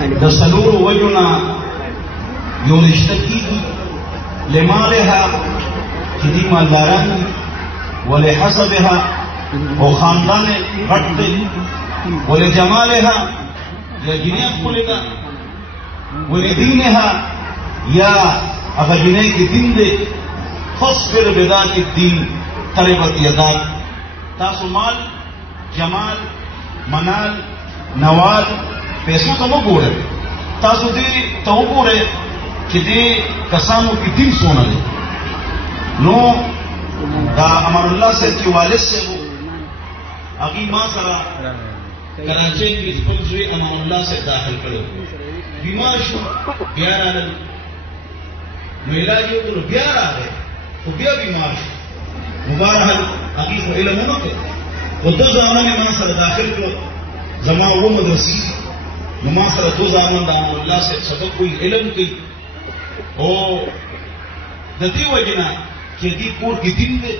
د څلورو وجو نه یو رشته کېږي لمالها چې دي مالداران دي ولحسبها او خاندان غټ دی ولجمالها یا جنۍ ښکلې ده ولدینها یا هغه جنۍ کې دین دی فاصبر بذات الدین تربت یداک تاسو مال جمال منال نوال پیسو ته مه ګورئ تاسو دې ته وګورئ چې دې کسانو کې دین څونه دی نو دا امان الله صاحب چې والد صاحب هغې ما سره کراچۍ کې خپل زوی امان الله صاحب داخل کړی بیمار شو بیا راغلی نو علاج یې وکړو بیا راغی خو بیا بیمار شو مبارحال هغې خو علم ونه کړ خو دو زامن یې ما سره داخل کړو زما اوه مدرسې نو ما سره دو زامن د امان الله صاحب سبق کوي علم کوي او د دې وجې نه چې دې کور کې دین دی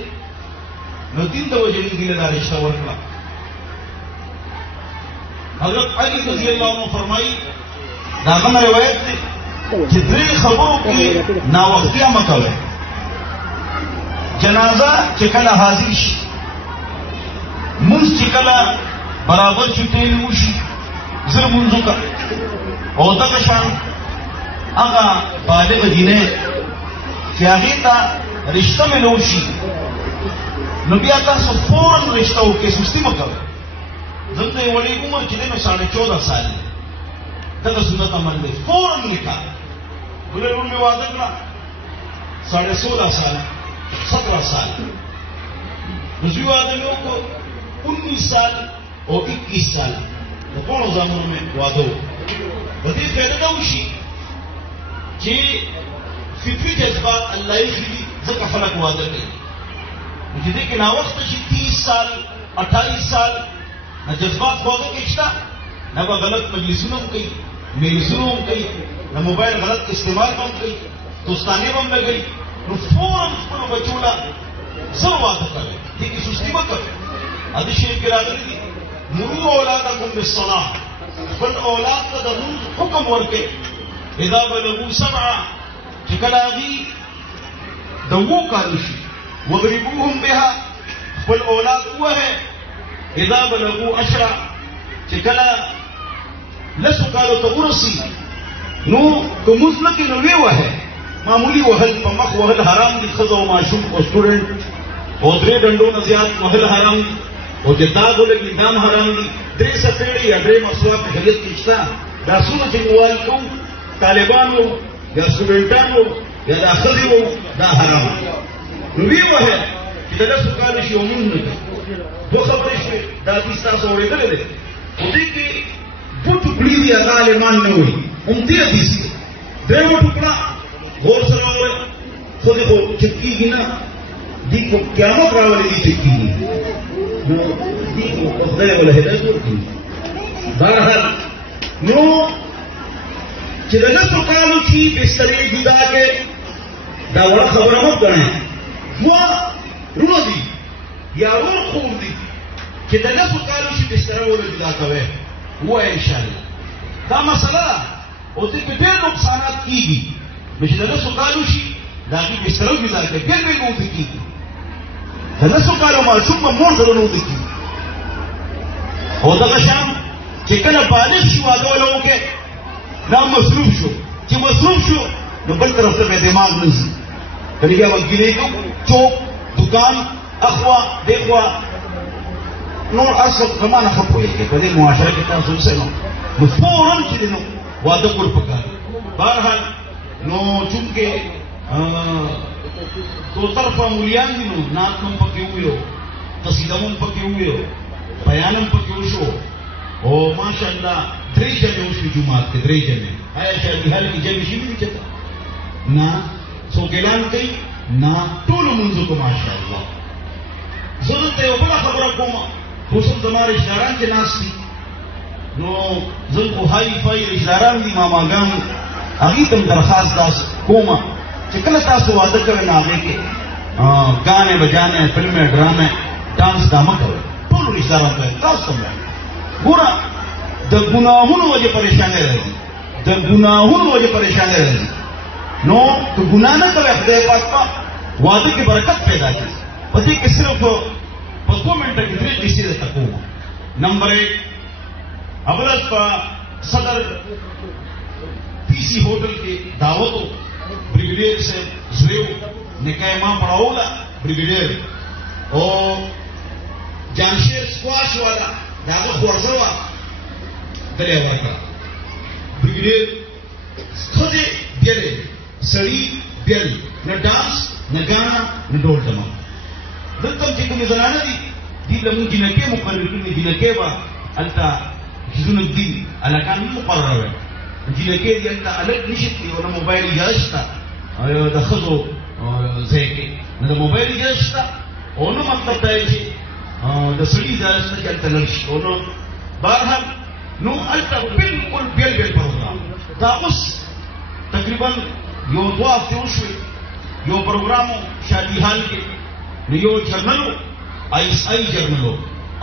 نو دین د وجې موږ له دا رشته ورکړه حضرت علی رضی الله عنه فرمایي دا هغه روایت دی چې درې خبرو کې ناوختیا مه کوئ جنازه چې کله حاضر شي مونځ چې کله برابر چې ټیم وشي زر مونځ وکړه او دغه شان هغه بالغ جنۍ چې هغې ته رشته ملو شي نو بیا تاسو فوراً رشته وکړئ سستي مه کوئ دلته یې وړې عمر چې دی نو 14.5 سال دی دغه سنت عمل دی فوراً نکاح بلې ورور مې واده کړه 16.5 سال 17 سال نو زوی واده مې وکړو 19 سال او 21 سال د دواړو زامنو مې واده وکړو په دې فایده دا وشي چې فطري جذبات الله یې ښي ځکه خلک واده کوي نو چې دې کې ناوخته شي 30 سال 28 سال نه جذبات واده کې شته نه به غلط مجلسونه هم کوي میلزونه هم کوي نه موبایل غلط استعمال هم کوي دوستانې به هم لګوي نو فوراً خپلو بچو له زر واده کوي دې کې سستي مه کوئ حدیث شریف کې راغلي دي مروا اولادکم بالصلاة خپل اولاد ته د لمونځ حکم ورکړئ اذا بلغوا 7 چې کله هغې د 7 کالو شي واضربوهم بها خپل اولاد ووهئ اذا بلغوا 10 چې کله 10 کالو ته ورسي نو که مونځ نه کوي نو ویې وهئ معمولی وهل په مخ وهل حرام دي ښځه او ماشوم او سټوډنټ او 3 ډنډو نه زیات وهل حرام دي او چې داغ ولګي دام حرام دي 3 سپېړې یا 3 مسواک په شریعت کې شته دا څونه چې موال کوو طالبانو یا سټوډنټانو یا دا ښځې وو دا حرام نو ویې وهئ چې د 10 کالو شي او مونځ نه کوي 2 خبرې شوې دا حدیث تاسو اورېدلی دی خو دې کې 2 ټوکړي دي هغه عالمان نه وایي همدې حدیث دی 2 ټوکړه غور سره ووایي خو دې خو چک کېږي نه دې خو قیامت راولي دې چک کېږي نو دې خو خدای وله هدایت ورکړي بهرحال نو چې د 10 کالو شي بسترې جدا کې دا وړه خبره مه ګڼئ زما وروڼه دي یا ورور خور دي چې د 10 کالو شي بستره ورله جدا کوئ ووایه انشاءالله دا مسله ده او دې کې ډېر نقصانات کېږي نو چې د 10 کالو شي د هغې بستره جدا کړئ بیا به یې نه اوده کېږي د 10 کالو ماشوم به مور سره نه اوده کېږي او دغه شان چې کله بالغ شي واده وله وکړې دا مصروف شو چې مصروف شو نو بل طرف ته به دماغ نه ځي کله بیا به ګیلې کوو چوک دکان اخوا دېخوا نور اصل زما نه ښه پوهېږئ په دې معاشره کې تاسو اوسئ نو فوراً چې دی نو واده کول پکار بهرحال نو چونکې دو طرفه مولیان دي نو نعت هم پکې وویو قصیده هم پکې وویو بیان هم پکې وشو او ماشاءالله 3 جمعې وشوې جومات کې 3 جمعې آیا شادي حال کې جمعې شوي دي چېرته نه څوک اعلان کوي نه ټولو مونځو کو ماشاءالله زه دلته یو بله خبره کوم خصوص زما رشتهداران چې ناست دي نو زه خو های فای رشتهداران دي ماماګان هغې ته هم درخواست داس کومه چې کله تاسو واده کوئ نو هغې کې ګانې بجانې فلمې ډرامې ډانس دا مه کوئ ټولو رشتهدارانو ته تاسو ته هم ګوره د د ګناهونو وجه پریشانه راځي د ګناهونو وجه پریشانه راځي نو که ګناه نه کوي خدای پاک په واده کې برکت پیدا کوي په دې کې صرف په 2 منټه کې درې کیسې درته کوم نمبر 1 اول په صدر پی سی ہوٹل کی دعوت بریگیڈیئر سے زویو نکاح ماں پڑھاؤگا بریگیڈیئر اور جانشیر سکواش والا داغا خورزوا دلیا واقع بریگیڈیئر خودے بیلے سڑی بیل نہ ڈانس نہ گانا نہ ڈول دما دلتم جی کو زنانه دي لمون جنکه مقرر کړي جنکه با التا حزن الدين على كان مقرر جنکه دي التا الګ نشي او موبایل یاشتا او د خزو زیکه د موبایل یاشتا او نو مطلب دا چې د سړي ځاسته چې التا لږ او نو بهر نو التا بالکل بیل پروګرام دا اوس تقریبا یو دوا فوشوي یو پروګرام شادي حال کې یو جرنلو آئیس آئی جرنلو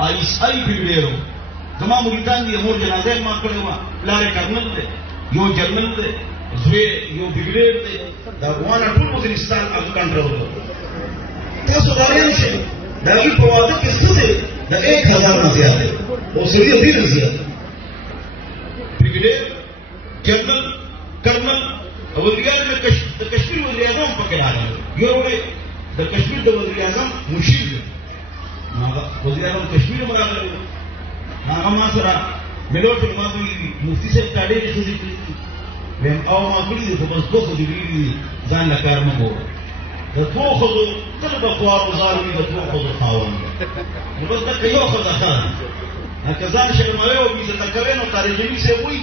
آئیس آئی بریگیڈیرو زما مریدان دی امور جنازه ما کړی و لاره کرنل دی یو جرنل دی زوی یو بریگیډیر دی دا افغان ټول وزیرستان افغان راوړو تاسو دا وایئ چې دا یو په واده کې څه دی د 1000 نه زیات دی او سړي ډیر زیات بریگیډیر جرنل کرنل او وزیران د کشمیر وزیر اعظم پکې راغلی یو د کشمیر د وزیر اعظم مشیر دی وزیر اعظم کشمیر میں راغلی هغه ما سره ملوټ ما وی مفتی صاحب تاړي چې څه دي ویم او ما کړی دي په بس دوه دي ځان لا کار مګو د دوه خو تل د خوار وزاري د دوه خو خاوند نو بس دا یو خو ده ښه کزان چې مې او بي څه کوي نو تاریخي څه وي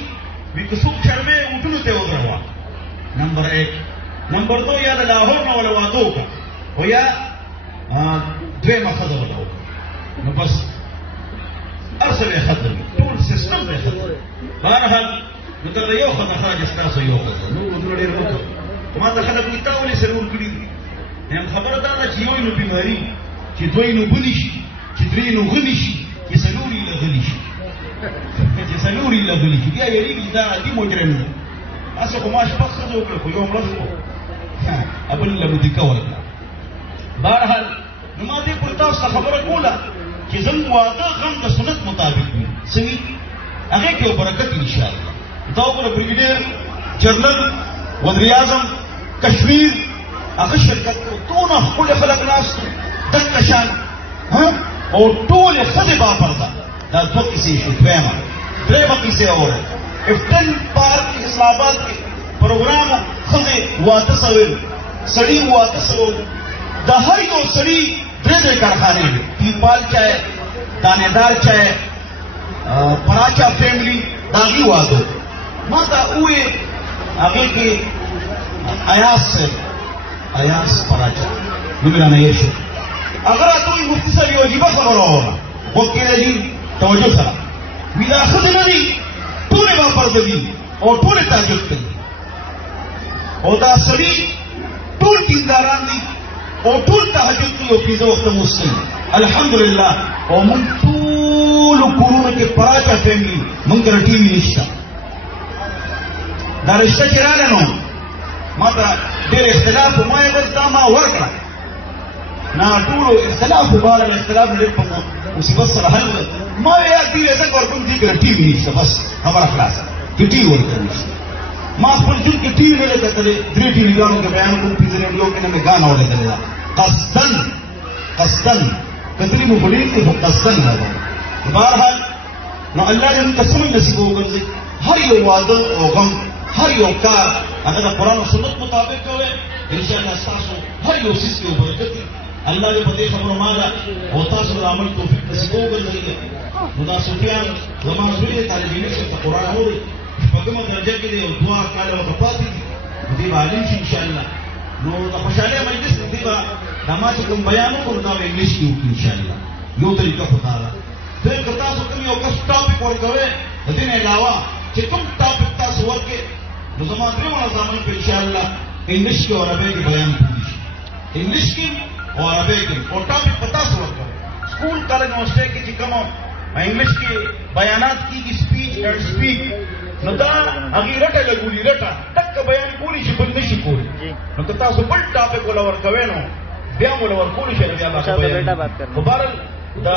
وی که څوک چرمه وټلو ته وځوا نمبر 1 نمبر 2 یا د لاهور نو ولا وادو او یا دوی مخزه ولاو نو بس ارسل یې ختم ټول سیستم یې ختم بهرحال نو دا یو خدای خرج ستاسو یو خدای نو ډېر وکړو ما ته خلک وي تاولې سرور کړی هم خبره دا چې یو نو بیماری چې دوی نو بلی شي چې درې نو غلی شي چې سلوري له غلی شي چې سلوري له غلی شي بیا یې دا دی موټرن تاسو کومه شپه خزه وکړو خو یو ورځ ابل له دې کول بهرحال نو ما دې پر تاسو خبره کوله چې زموږ واده هم د سنت مطابق وي سوي هغه کې برکت ان شاء الله دا وګوره بریګیډیر جنرال وزیر اعظم کشمیر هغه شرکت ټول خپل خلک ناس دغه شان او ټول خدای با پردا دا دوه کیسې شو دویمه درېمه کیسې اوره افتن پارک اسلام آباد کې پروګرام خدای واده سوي سړی واده سوي د هر یو سړي درې کارخانې دي پیپال چای دانیدار چای پراچا فیملی داغي واده ما ته وې هغه کې ایاس پراچا نمرانه یې شو اگر ته مفتی صاحب یو جیبه خبره وره وکړه دې توجه سره ویلا خدای لري ټول ما پر دې او ټول تعجب کوي او دا سړي ټول دینداران دي او ټول تهجد کوي او پیزه وخت مسلم الحمدلله او من ټول کورونه کې پراچا فیملی مونږ رټی نشته دا رشته چې راغله نو ما ته ډېر اختلاف ما یې بس دا ما ورکړه نه ټول اختلاف وباره اختلاف ډېر په مصیبت سره حل ما یې دې زه ورکوم دې رټی نشته بس خبره خلاصه ټی ورکړم ما خپل ځل کې ټی ویل کتلې درې ټی ویانو کې بیان کوم پیزه ریډیو کې نه غانا اورېدل قصدن کتلی مو بلی کې قصدن راغله بهرحال نو الله دې موږ سمې نصیب وګرځي هر یو واده او غم هر یو کار هغه د قرآن او سنت مطابق کوي ان شاء الله تاسو هر یو څه کې برکت الله دې په دې خبرو مالا او تاسو د عمل توفیق نصیب وګرځي نو دا سفیان زموږ زوی طالب علم چې قرآن اوري په کومه درجه کې دی او دعا کاله او پاتې دي عالم شي ان شاء الله نو د خوشاله مجلس دی با د ما چې کوم بیان وکړو دا انګلیش کې وکړو ان شاء الله یو طریقه پتا ده ته کتا څو کوم یو کس ټاپک ورکوي د دې نه علاوه چې کوم ټاپک تاسو ورکې نو زموږ درې وړاندې ځامن په ان شاء الله انګلیش کې او عربي کې بیان کوي انګلیش کې او عربي کې او ټاپک پتا څو ورکوي سکول کالج یونیورسيټي کې چې کوم انګلیش کې بیانات کیږي speech and speak. Nada agi rata laguli rata tak bayan kuli si pun nishikul. Nada ta so bal topic wala war kaweno. Dia wala war kuli shi dia ba bayan. Mubarak da